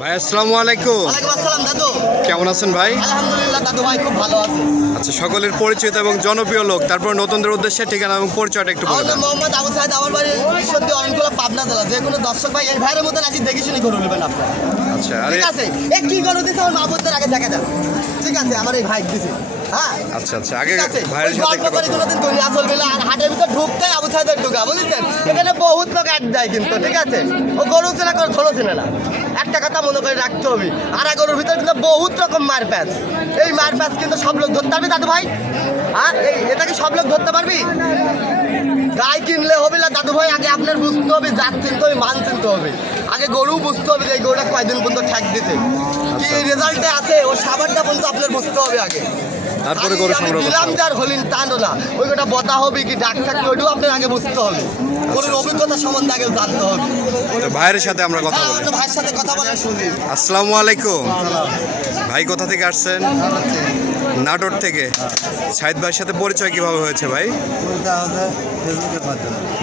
ভাই আসসালামু আলাইকুম। ওয়ালাইকুম আসসালাম দাদু। কেমন আছেন ভাই? আলহামদুলিল্লাহ দাদু ভাই খুব ভালো আছে। আচ্ছা সকলের পরিচিত এবং জনপ্রিয় লোক তারপর নতুনদের উদ্দেশ্যে ঠিকানা এবং পরিচয়টা একটু বলুন মোহাম্মদ আবু সাহেদ আমার বাড়ি সত্যি অনেকগুলো পাবনা জেলা। যে কোনো দর্শক ভাই এই ভাইয়ের মতন আজকে দেখে শুনে গরু নেবেন আপনারা। আচ্ছা আরে ঠিক আছে? এ কি গরু দিতে আমার মাহবুবদের আগে দেখা যান ঠিক আছে আমার এই ভাই দিছে। হ্যাঁ। আচ্ছা আচ্ছা। আগে ঠিক আছে। ভাইয়ের সাথে গল্প একটু করে দুনিয়া চলবে আর হাটের ভিতর ঢুকতে আবু সাহেদের ঢুকা বুঝেছেন? এখানে বহুত লোক অ্যাড দেয় কিন্তু ঠিক আছে? ও গরু চেনা করে ধরো চেনে না। একটা কথা মনে করে রাখতে হবে। আর গরুর ভিতরে কিন্তু বহুত রকম মারপ্যাচ এই মারপ্যাচ কিন্তু সব লোক ধরতে পারবি দাদু ভাই? হ্যাঁ এই এটা কি সব লোক ধরতে পারবি? গাই কিনলে হবে না দাদু ভাই? আগে আপনার বুঝতে হবে জাত চিনতে হবে মান চিনতে হবে। আগে গরু বুঝতে হবে যে এই গরুটা কয়দিন পর্যন্ত ঠ্যাক দিতে কি রেজাল্টে আছে? ও সাবারটা পর্যন্ত আপনার বুঝতে হবে আগে। তারপরে গরু সংগ্রহ হবে। যার হলিন টানো না। ওই গোটা বতা হবে কি ডাক থাকবে ওইটাও আপনার আগে বুঝতে হবে। গরুর অভিজ্ঞতা সম্বন্ধে আগে জানতে হবে। ভাইয়ের সাথে আমরা কথা হ্যাঁ, বলি ভাইয়ের সাথে কথা বলার সুযোগ আসসালামু আলাইকুম। ভাই কোথা থেকে আসছেন? নাটোর থেকে। সাইদ ভাইয়ের সাথে পরিচয় কীভাবে হয়েছে ভাই?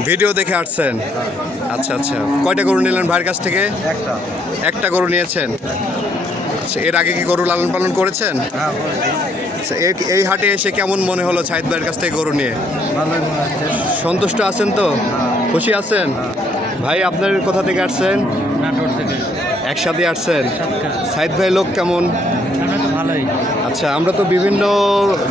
ভিডিও দেখে আসছেন? আচ্ছা আচ্ছা। কয়টা গরু নিলেন ভাইয়ের কাছ থেকে? একটা। একটা গরু নিয়েছেন? আচ্ছা এর আগে কি গরু লালন পালন করেছেন? হ্যাঁ আচ্ছা, এই- হাটে এসে কেমন মনে হলো সাইদ ভাইয়ের কাছ থেকে গরু নিয়ে? সন্তুষ্ট আছেন তো? খুশি আছেন? ভাই আপনার কোথা থেকে আসছেন? একসাথে আসছেন? সাইদ ভাই লোক কেমন? আচ্ছা আমরা তো বিভিন্ন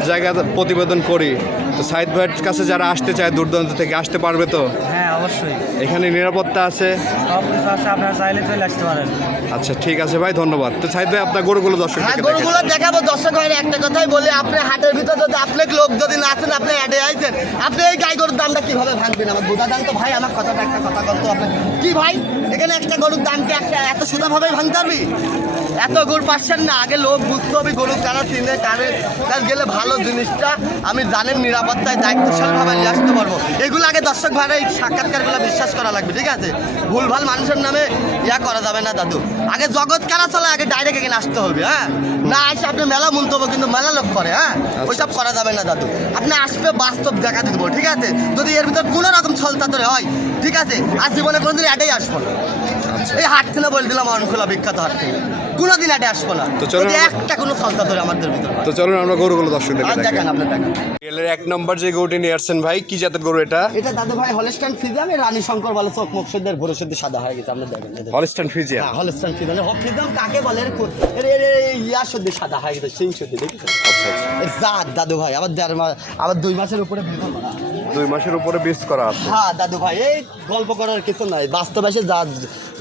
জায়গায় প্রতিবেদন করি। তো সাইদ ভাইয়ের কাছে যারা আসতে চায় দূর দূরান্ত থেকে আসতে পারবে তো? হ্যাঁ অবশ্যই। এখানে নিরাপত্তা আছে? সব কিছু আছে আপনারা চাইলে চলে আসতে পারেন। আচ্ছা ঠিক আছে ভাই ধন্যবাদ। তো সাইদ ভাই আপনার গরুগুলো হ্যাঁ গরুগুলো দেখাবো দর্শক ভাইয়ের একটা কথাই বলে আপনি হাটের ভিতর যদি আপনার লোক যদি না আছেন আপনি অ্যাডে আইছেন আপনি এই গাই গরুর দামটা কীভাবে ভাঙবেন আমার বোঝা দাম তো ভাই আমার কথাটা একটা কথা বলতো আপনি কি ভাই এখানে একটা গরুর দামকে একটা এত সোজাভাবে ভাঙতে পারবি? এত গরু পাচ্ছেন না আগে লোক বুঝতে হবে গরু কারা চিনে কারে কার গেলে ভালো জিনিসটা আমি জানেন নিরাপত্তায় দায়িত্বশীলভাবে নিয়ে আসতে পারব। এগুলো আগে দর্শক ভাইরা এই সাক্ষাৎকারগুলো বিশ্বাস করা লাগবে ঠিক আছে? ভুলভাল মানুষের নামে ইয়া করা যাবে না দাদু। আগে জগৎ কারা চলে আগে ডাইরেক্ট এখানে আসতে হবে হ্যাঁ? না আসে আপনি মেলা মন্তব্য কিন্তু মেলা লোক করে হ্যাঁ? ওইসব করা যাবে না দাদু। আপনি আসবে বাস্তব দেখা দেবো ঠিক আছে? যদি এর ভিতর কোনো রকম ছলতাতরে হয় ঠিক আছে? আর জীবনে কোনোদিন এটাই আসব না। এই হাট থেকে বলে দিলাম অরণখোলা বিখ্যাত হাট থেকে। কোনোদিন অ্যাডে আসব না। তো চলুন যদি একটা কোনো ছলতাতরে আমাদের ভিতর তো চলুন আমরা গরুগুলো আর দেখেন আপনি দেখেন। এক নম্বর যে গরুটি নিয়ে আসছেন ভাই কি জাতের গরু এটা? এটা দাদু ভাই হলস্টান ফিজাম এই রানী শঙ্কর বলে চোখ মুখ ভরে সাদা হয়ে গেছে আপনি দেখেন। হলিস্টান হ্যাঁ হলস্টান ফিজাম হপ ফিজাম কাকে বলে? এর এর এর এর ইয়া সাদা হয়ে গেছে সিং সদ্য দেখেছেন? আচ্ছা আচ্ছা। এর জাত দাদু ভাই আবার দেড় মাস আবার দুই মাসের উপরে। দুই মাসের উপরে বীজ করা আছে। হ্যাঁ দাদু ভাই এই গল্প করার কিছু নাই বাস্তব যা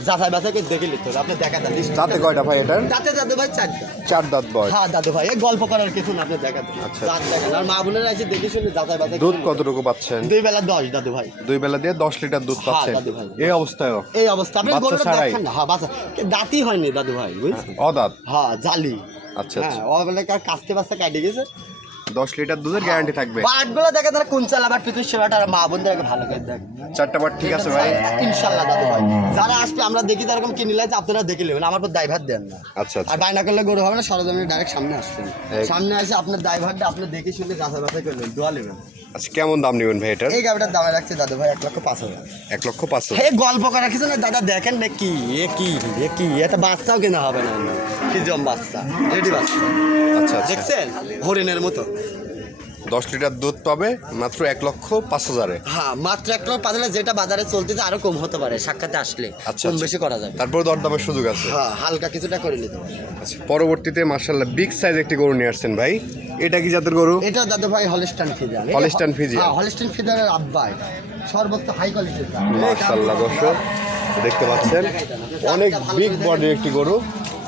যাচাই বাছাইকে দেখে নিতে হবে আপনি দেখা দেন দাঁতে কয়টা ভাই এটার? তাতে দাদু ভাই চারটা। চার দাঁত বয়স। হ্যাঁ দাদু ভাই এই গল্প করার কিছু না আপনি দেখা দেন আচ্ছা। জাত দেখেন আর মা বোনেরা এসে দেখে শুনে যাচাই বাছাই দুধ কতটুকু পাচ্ছেন? দুই বেলা দশ দাদু ভাই। দুই বেলা দিয়ে দশ লিটার দুধ হ্যাঁ, পাচ্ছেন। দাদু ভাই। এই অবস্থায়ও? এই অবস্থা আপনি দেখেন না। হ্যাঁ বাচ্চা। দাঁতই হয়নি দাদু ভাই বুঝছেন? অদাঁত? হ্যাঁ জালি। আচ্ছা হ্যাঁ আচ্ছা। ও বলে কার কাস্তে বাচ্চা কাটে গেছে। দশ লিটার দুধের গ্যারান্টি থাকবে। বাটগুলো দেখে তারা কোন চাল আবার পিতুর সেবাটা মা বোনদেরকে ভালো করে দেখ। চারটা বার ঠিক আছে ভাই। ইনশাল্লাহ দাদু ভাই। যারা আসবে আমরা দেখি তারকম কিনে লাগছে আপনারা দেখে নেবেন। আমার পর ড্রাইভার দেন না। আচ্ছা আচ্ছা। আর বায়না করলে গরু হবে না সরজমিনে ডাইরেক্ট সামনে আসবেন সামনে আসে আপনার ড্রাইভারটা আপনি দেখে শুনে যাচাই বাছাই করলেন দোয়া নেবেন। আচ্ছা কেমন দাম নেবেন ভাই এটার? এই গাবিটার দামে রাখছে দাদু ভাই এক লক্ষ পাঁচ হাজার। এক লক্ষ পাঁচশো হে গল্প করা কিছু না দাদা দেখেন না কি এ কি এ কি এটা বাচ্চাও কেনা হবে না। কি জম বাচ্চা রেডি বাচ্চা। আচ্ছা আচ্ছা। দেখছেন? হরিণের মতো। দশ লিটার দুধ পাবে মাত্র এক লক্ষ পাঁচ হাজারে। হ্যাঁ মাত্র এক লক্ষ পাঁচ হাজার যেটা বাজারে চলতেছে আরও কম হতে পারে সাক্ষাতে আসলে আচ্ছা, কম আচ্ছা। বেশি করা যাবে। তারপরে দরদামের সুযোগ আছে। হ্যাঁ হালকা কিছুটা করে নিতে পারে আচ্ছা পরবর্তীতে মার্শাল্লাহ বিগ সাইজ একটি গরু নিয়ে আসছেন ভাই। এটা কি জাতের গরু? এটা দাদু ভাই হলস্টান ফিজান হলস্টাইন ফ্রিজিয়ান। হ্যাঁ হলস্টান ফিজানের আব্বা এটা। সর্বোচ্চ হাই কোয়ালিটির মার্শাল্লাহ দর্শক দেখতে পাচ্ছেন অনেক বিগ বডির একটি গরু।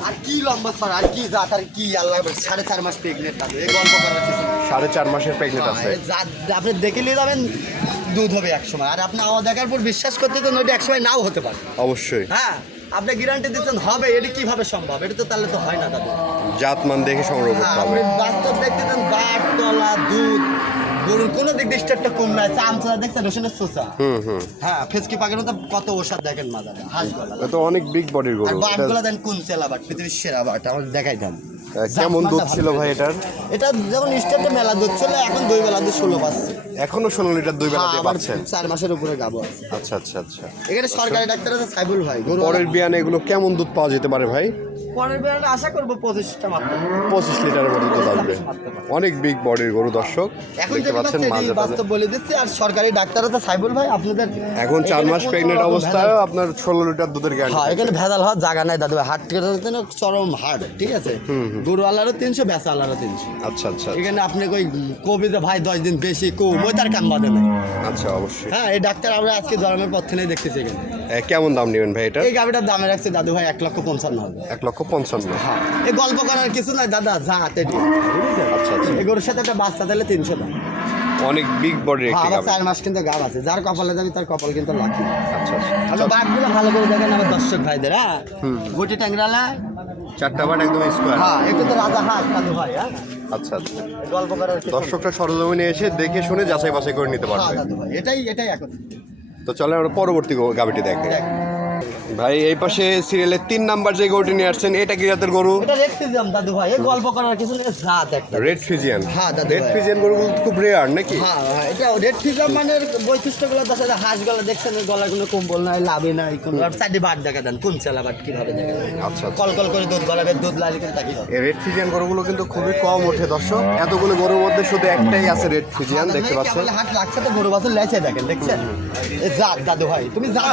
আর কি লম্বা ছড় আর কি জাত আর কি আল্লাহ সাড়ে চার মাস প্রেগনেন্ট দাদু এই গল্প করার কিছু নেই। সাড়ে চার মাসের প্রেগনেন্ট আছে। হ্যাঁ, জাত আপনি দেখে নিয়ে যাবেন দুধ হবে এক সময়। আর আপনি আমার দেখার পর বিশ্বাস করতে তো ওইটা এক সময় নাও হতে পারে। অবশ্যই। হ্যাঁ আপনি গ্যারান্টি দিচ্ছেন হবে এটা কীভাবে সম্ভব? এটা তো তাহলে তো হয় না দাদু। জাত মান দেখে সংগ্রহ হ্যাঁ, করতে হবে। আপনি বাস্তব দেখতেছেন বাট তলা দুধ গরুর কোনো দিক ডিস্টার্বটা কম নাই চামচা দেখছেন রসুনের সোসা হুম হুম। হ্যাঁ ফেসকি পাখির মতো কত ওষাদ দেখেন মাদা হাঁস গলা তো অনেক বিগ বডির গরু। বাটগুলো দেন কোন সেলা বাট পৃথিবীর সেরা বাট আমার দেখাই দেন। কেমন দুধ ছিল ভাই এটার? এটা যখন স্টেটে মেলা দুধ ছিল এখন দুই বেলা দুধ ষোলো পাচ্ছে। এখনও ষোলো লিটার দুই বেলা হ্যাঁ, পাচ্ছেন চার মাসের উপরে গাবো আচ্ছা আচ্ছা আচ্ছা। এখানে সরকারি ডাক্তার আছে সাইবুল ভাই পরের বিয়ানে এগুলো কেমন দুধ পাওয়া যেতে পারে ভাই? পরের বেলা আশা করব পঁচিশটা মাত্র। পঁচিশ লিটারের মতো দুধ আসবে। অনেক বিগ বডির গরু দর্শক। এখন দেখতে পাচ্ছেন মাঝে বাস্তব বলে দিচ্ছি আর সরকারি ডাক্তার আছে সাইবুল ভাই আপনাদের এখন চার মাস প্রেগনেন্ট অবস্থায় আপনার ষোলো লিটার দুধের গ্যারান্টি হ্যাঁ এখানে ভেজাল হওয়ার জায়গা নাই দাদু হাট চরম হাট ঠিক আছে? গরু আলারও তিনশো বেচা আলারও তিনশো। আচ্ছা আচ্ছা এখানে আপনি কই কবিতে ভাই দশ দিন বেশি কো ওই তার কাম বাদে নাই। আচ্ছা অবশ্যই। হ্যাঁ এই ডাক্তার আমরা আজকে জন্মের পর থেকে দেখতেছি এখানে। কেমন দাম নেবেন ভাই এটা? এই গাড়িটার দামে রাখছে দাদু ভাই এক লক্ষ পঞ্চান্ন হাজার। এক লক্ষ পঞ্চান্ন। হ্যাঁ এই গল্প করার কিছু নাই দাদা যা হাতে আচ্ছা আচ্ছা। এই গরুর সাথে একটা বাচ্চা দিলে তিনশো দাম অনেক বিগ বডির হ্যাঁ একটি আবার চার মাস কিন্তু গাব আছে। যার কপালে যাবি তার কপাল কিন্তু লাখি আচ্ছা আচ্ছা। আমরা বাঘগুলো ভালো করে দেখেন আমার দর্শক ভাইদের হ্যাঁ? গুটি ট্যাংরালা চারটা বাট একদম স্কোয়ার হ্যাঁ একটু তো রাজা হাঁস দাদু ভাই হ্যাঁ। আচ্ছা আচ্ছা। গল্প করার কিছু দর্শকরা সরজমিনে এসে দেখে শুনে যাচাই বাছাই করে নিতে হ্যাঁ পারবে। এটাই এটাই এখন। তো চলে আমরা পরবর্তী গাবিটি দেখ। ভাই এই পাশে সিরিয়ালের তিন নাম্বার যে গরুটি নিয়ে আসছেন এটা কি জাতের গরু? এটা রেখে দিলাম দাদু ভাই। এই গল্প করার কিছু নেই জাত একটা। রেড ফিজিয়ান হ্যাঁ, দাদু রেড ফিজিয়ান গরুগুলো খুব রেয়ার নাকি? হ্যাঁ হ্যাঁ এটা রেড ফিজার মানের বৈশিষ্ট্যগুলো দেখা যায় হাঁস গলা দেখছেন গলায় কোনো কম্বল নাই লাভে নাই কোনো আর সাইডে বাট দেখা দেন কোন চেলা বাট কীভাবে দেখা আচ্ছা আচ্ছা। কল কল করে দুধ গলাবে দুধ লালি করে তাকি এই রেড ফিজিয়ান গরুগুলো কিন্তু খুবই কম ওঠে দর্শক। এতগুলো গরুর মধ্যে শুধু একটাই আছে রেড ফিজিয়ান দেখতে পাচ্ছেন? হাট লাগছে তো গরু বাছুর লেছে দেখেন দেখছেন? জাত দাদু ভাই তুমি জাত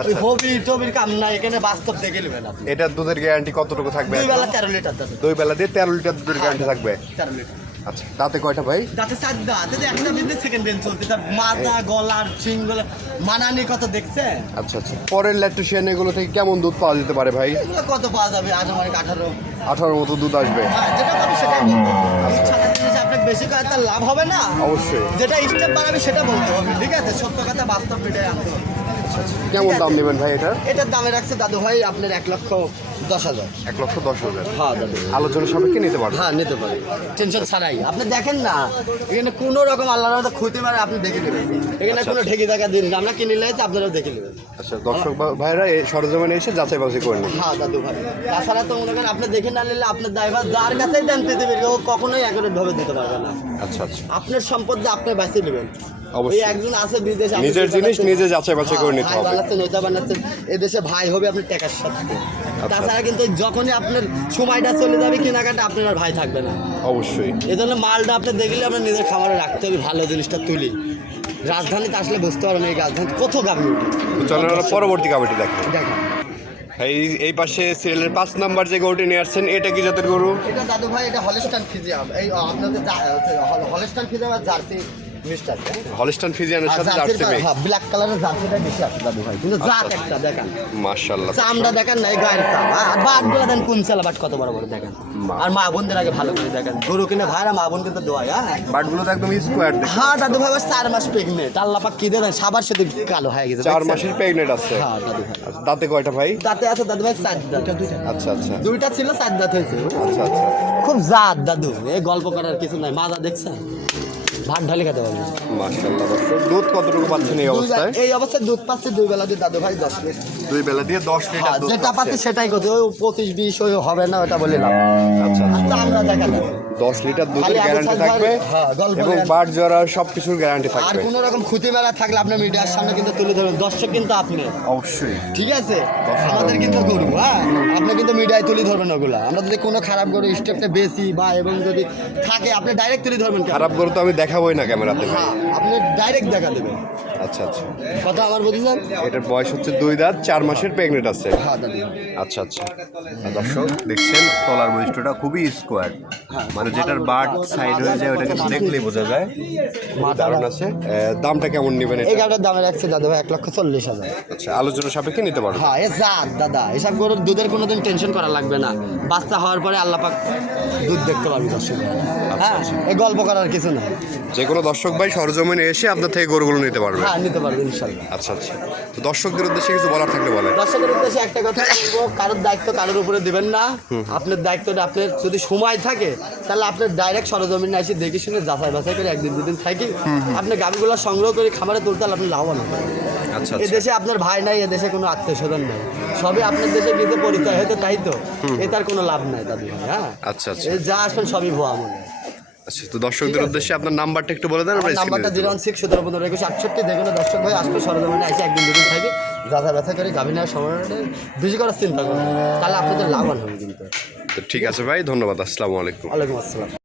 ওই হবি টবির কাম নাই এখানে বাস্তব দেখে নেবেন আপনি। এটার দুধের গ্যারান্টি কতটুকু থাকবে? দুই বেলা তেরো লিটার দাদু দুই বেলা দিয়ে তেরো লিটার দুধের গ্যারান্টি থাকবে? তেরো লিটার। আচ্ছা তাতে কয়টা ভাই? দাঁতে চার দাঁতে একটা বিন্দু সেকেন্ড দিন তার মাথা গলার সিং গলা মানানি কত দেখছেন? আচ্ছা আচ্ছা। পরের ল্যাকটোশিয়ান এগুলো থেকে কেমন দুধ পাওয়া যেতে পারে ভাই? এগুলো কত পাওয়া যাবে? আজ আমার আঠারো। আঠারোর মতো দুধ আসবে। হ্যাঁ, যেটা পাবে আপনার বেশি করে তার লাভ হবে না? অবশ্যই। যেটা স্টেপ বাড়াবে সেটা বলতে হবে ঠিক আছে? সত্য কথা বাস্তব মিটাই আনতে হবে। কেমন দাম নেবেন ভাই এটা? এটার দামে রাখছে দাদু ভাই আপনার এক লক্ষ দশ হাজার। এক লক্ষ দশ হাজার। হ্যাঁ দাদু আলোচনা সাপেক্ষে নিতে পারবেন। হ্যাঁ নিতে পারে টেনশন ছাড়াই। আপনি দেখেন না এখানে কোনো রকম আল্লাহর ক্ষতি মারে আপনি দেখে নেবেন। এখানে কোনো ঠেকে থাকা দিন আমরা কিনে নিলে আপনারাও দেখে নেবেন। আচ্ছা দর্শক ভাইরা সরজমিনে এসে যাচাই বাছাই করে নিন। হ্যাঁ দাদু ভাই। তাছাড়া তো মনে করেন আপনি দেখে না নিলে আপনার ড্রাইভার যার কাছেই দেন পৃথিবীর ও কখনোই অ্যাকুরেট ভাবে দিতে পারবে না। আচ্ছা আচ্ছা। আপনার সম্পদ আপনি বাঁচিয়ে নেবেন। অবশ্যই। একজন আছে বিদেশে নিজের জিনিস নিজে যাচাই বাছাই করে নিতে হ্যাঁ, হবে। ভাই বানাচ্ছেন ওইটা বানাচ্ছেন এদেশে ভাই হবে আপনার টাকার সাথে। আচ্ছা। তাছাড়া কিন্তু যখনই আপনার সময়টা চলে যাবে কেনাকাটা আপনার আর ভাই থাকবে না। অবশ্যই। এই জন্য মালটা আপনি দেখলে আপনার নিজের খাবারে রাখতে হবে ভালো জিনিসটা তুলি। রাজধানীতে আসলে বুঝতে পারবেন এই রাজধানী কত গাবি চলেন পরবর্তী গাবিটি দেখেন। দেখেন এই এই পাশে সিরিয়ালের পাঁচ নাম্বার যে গরুটি নিয়ে আসছেন এটা কি জাতের গরু? এটা দাদু ভাই এটা হলস্টান ফিজিয়াম। এই আপনাদের হলস্টান ফিজিয়াম আর জার্সি। হলিস্টান ফিজিয়ানের সাথে জার্সি মিক্স হ্যাঁ ব্ল্যাক কালারের জার্সিটা বেশি আছে দাদু ভাই। কিন্তু জাত একটা দেখেন। মাশাআল্লাহ। চামড়া দেখেন না এই গায়ের চাম আর দেন কোন চালা বাট কত বড় বড় দেখেন। আর মা বোনদের আগে ভালো করে দেখেন। গরু কিনে ভাইরা মা বোন কিন্তু দোয়াই হ্যাঁ? বাটগুলো তো একদম স্কোয়ার দেখে হ্যাঁ দাদু ভাই চার মাস প্রেগনেন্ট আল্লাহ পাক কি দেন সাবার সাথে কালো হয়ে গেছে চার মাসের প্রেগনেন্ট আছে। হ্যাঁ দাদু ভাই। আচ্ছা, দাঁতে কয়টা ভাই? দাঁতে আছে দাদু ভাই চার দাঁত। আচ্ছা আচ্ছা। দুইটা ছিল চার দাঁত হয়েছে। আচ্ছা আচ্ছা। খুব জাত দাদু। এই গল্প করার কিছু নাই। মাজা দেখছেন ভাত ঢালে খেতে পারবে। মাশাআল্লাহ দুধ কতটুকু পাচ্ছেন এই অবস্থায়? এই অবস্থায় দুধ পাচ্ছে দুই বেলা দিয়ে দাদু ভাই দশ লিটার। দুই বেলা দিয়ে দশ হ্যাঁ, লিটার যেটা পাচ্ছে। সেটাই করতে ওই পঁচিশ বিশ ওই হবে না ওটা বলে লাভ। আচ্ছা আচ্ছা। আচ্ছা আমরা দেখা যাবে। দশ লিটার দুধের গ্যারান্টি থাকবে হ্যাঁ, এবং বাট জরা সব কিছুর গ্যারান্টি আর থাকবে। কোনো রকম ক্ষতি মেলা থাকলে আপনার মিডিয়ার সামনে কিন্তু তুলে ধরবেন। দর্শক কিন্তু আপনি। অবশ্যই। ঠিক আছে? আমাদের কিন্তু গরু হ্যাঁ? আপনি কিন্তু মিডিয়ায় তুলে ধরবেন ওগুলা। আমরা যদি কোনো খারাপ গরু স্টেপটা বেশি বা এবং যদি থাকে আপনি ডাইরেক্ট তুলে ধরবেন খারাপ গরু তো আমি দেখাবোই না ক্যামেরাতে। ভাই হ্যাঁ আপনি ডাইরেক্ট দেখা দেবেন। আচ্ছা আচ্ছা। কথা আমার বুঝলেন এটার বয়স হচ্ছে দুই দাঁত চার মাসের প্রেগনেন্ট আছে। হ্যাঁ আচ্ছা আচ্ছা। দর্শক দেখছেন তলার বৈশিষ্ট্যটা খুবই স্কোয়ার মানে যেটার বার্ড সাইড হয়ে যায় ওটা কিন্তু দেখলেই বোঝা যায়। দারুণ আছে। দামটা কেমন নেবেন এই গাড়ির দামে রাখছে দাদা ভাই এক লক্ষ চল্লিশ হাজার। আচ্ছা আলোচনা সাপেক্ষে নিতে পারব হ্যাঁ এ জাত দাদা এসব গরুর দুধের কোনোদিন টেনশন করা লাগবে না। বাচ্চা হওয়ার পরে আল্লাপাক দুধ দেখতে পারবি দর্শক। হ্যাঁ এই গল্প করার কিছু নাই। যে কোনো দর্শক ভাই সরজমিনে এসে আপনার থেকে গরুগুলো নিতে পারবে। হ্যাঁ নিতে পারবে ইনশাল্লাহ। আচ্ছা আচ্ছা। তো দর্শকদের উদ্দেশ্যে কিছু বলার থাকলে বলে দর্শকের উদ্দেশ্যে একটা কথা বলব কারোর দায়িত্ব কারোর উপরে দিবেন না। আপনার দায়িত্বটা আপনার যদি সময় থাকে তাহলে আপনার ডাইরেক্ট সরজমিনে এসে দেখে শুনে যাচাই বাছাই করে একদিন দুদিন থাকি। আপনি গাভিগুলো সংগ্রহ করে খামারে তুলতে হলে আপনি লাভবান হবেন। আচ্ছা এ দেশে আপনার ভাই নাই এ দেশে কোনো আত্মীয় স্বজন নাই। সবই আপনার দেশে গিয়ে পরিচয় হয়তো তাই তো। এ তার কোনো লাভ নাই দাদু ভাই হ্যাঁ। আচ্ছা আচ্ছা। যা আসবেন সবই ভুয়া মনে আচ্ছা তো দর্শকদের উদ্দেশ্যে আপনার নাম্বারটা একটু বলে দেন আমরা নাম্বারটা জিরো ওয়ান সিক্স সতেরো পনেরো একুশ আটষট্টি যেগুলো দর্শক ভাই আসবে সরজমানে আসে একদিন দুদিন থাকি। যাতা ব্যথা করে গাভিনা সময় বেশি করার চিন্তা করুন তাহলে আপনাদের লাভবান হবে কিন্তু। তো ঠিক আছে ভাই ধন্যবাদ আসসালামু আলাইকুম। ওয়ালাইকুম আসসালাম।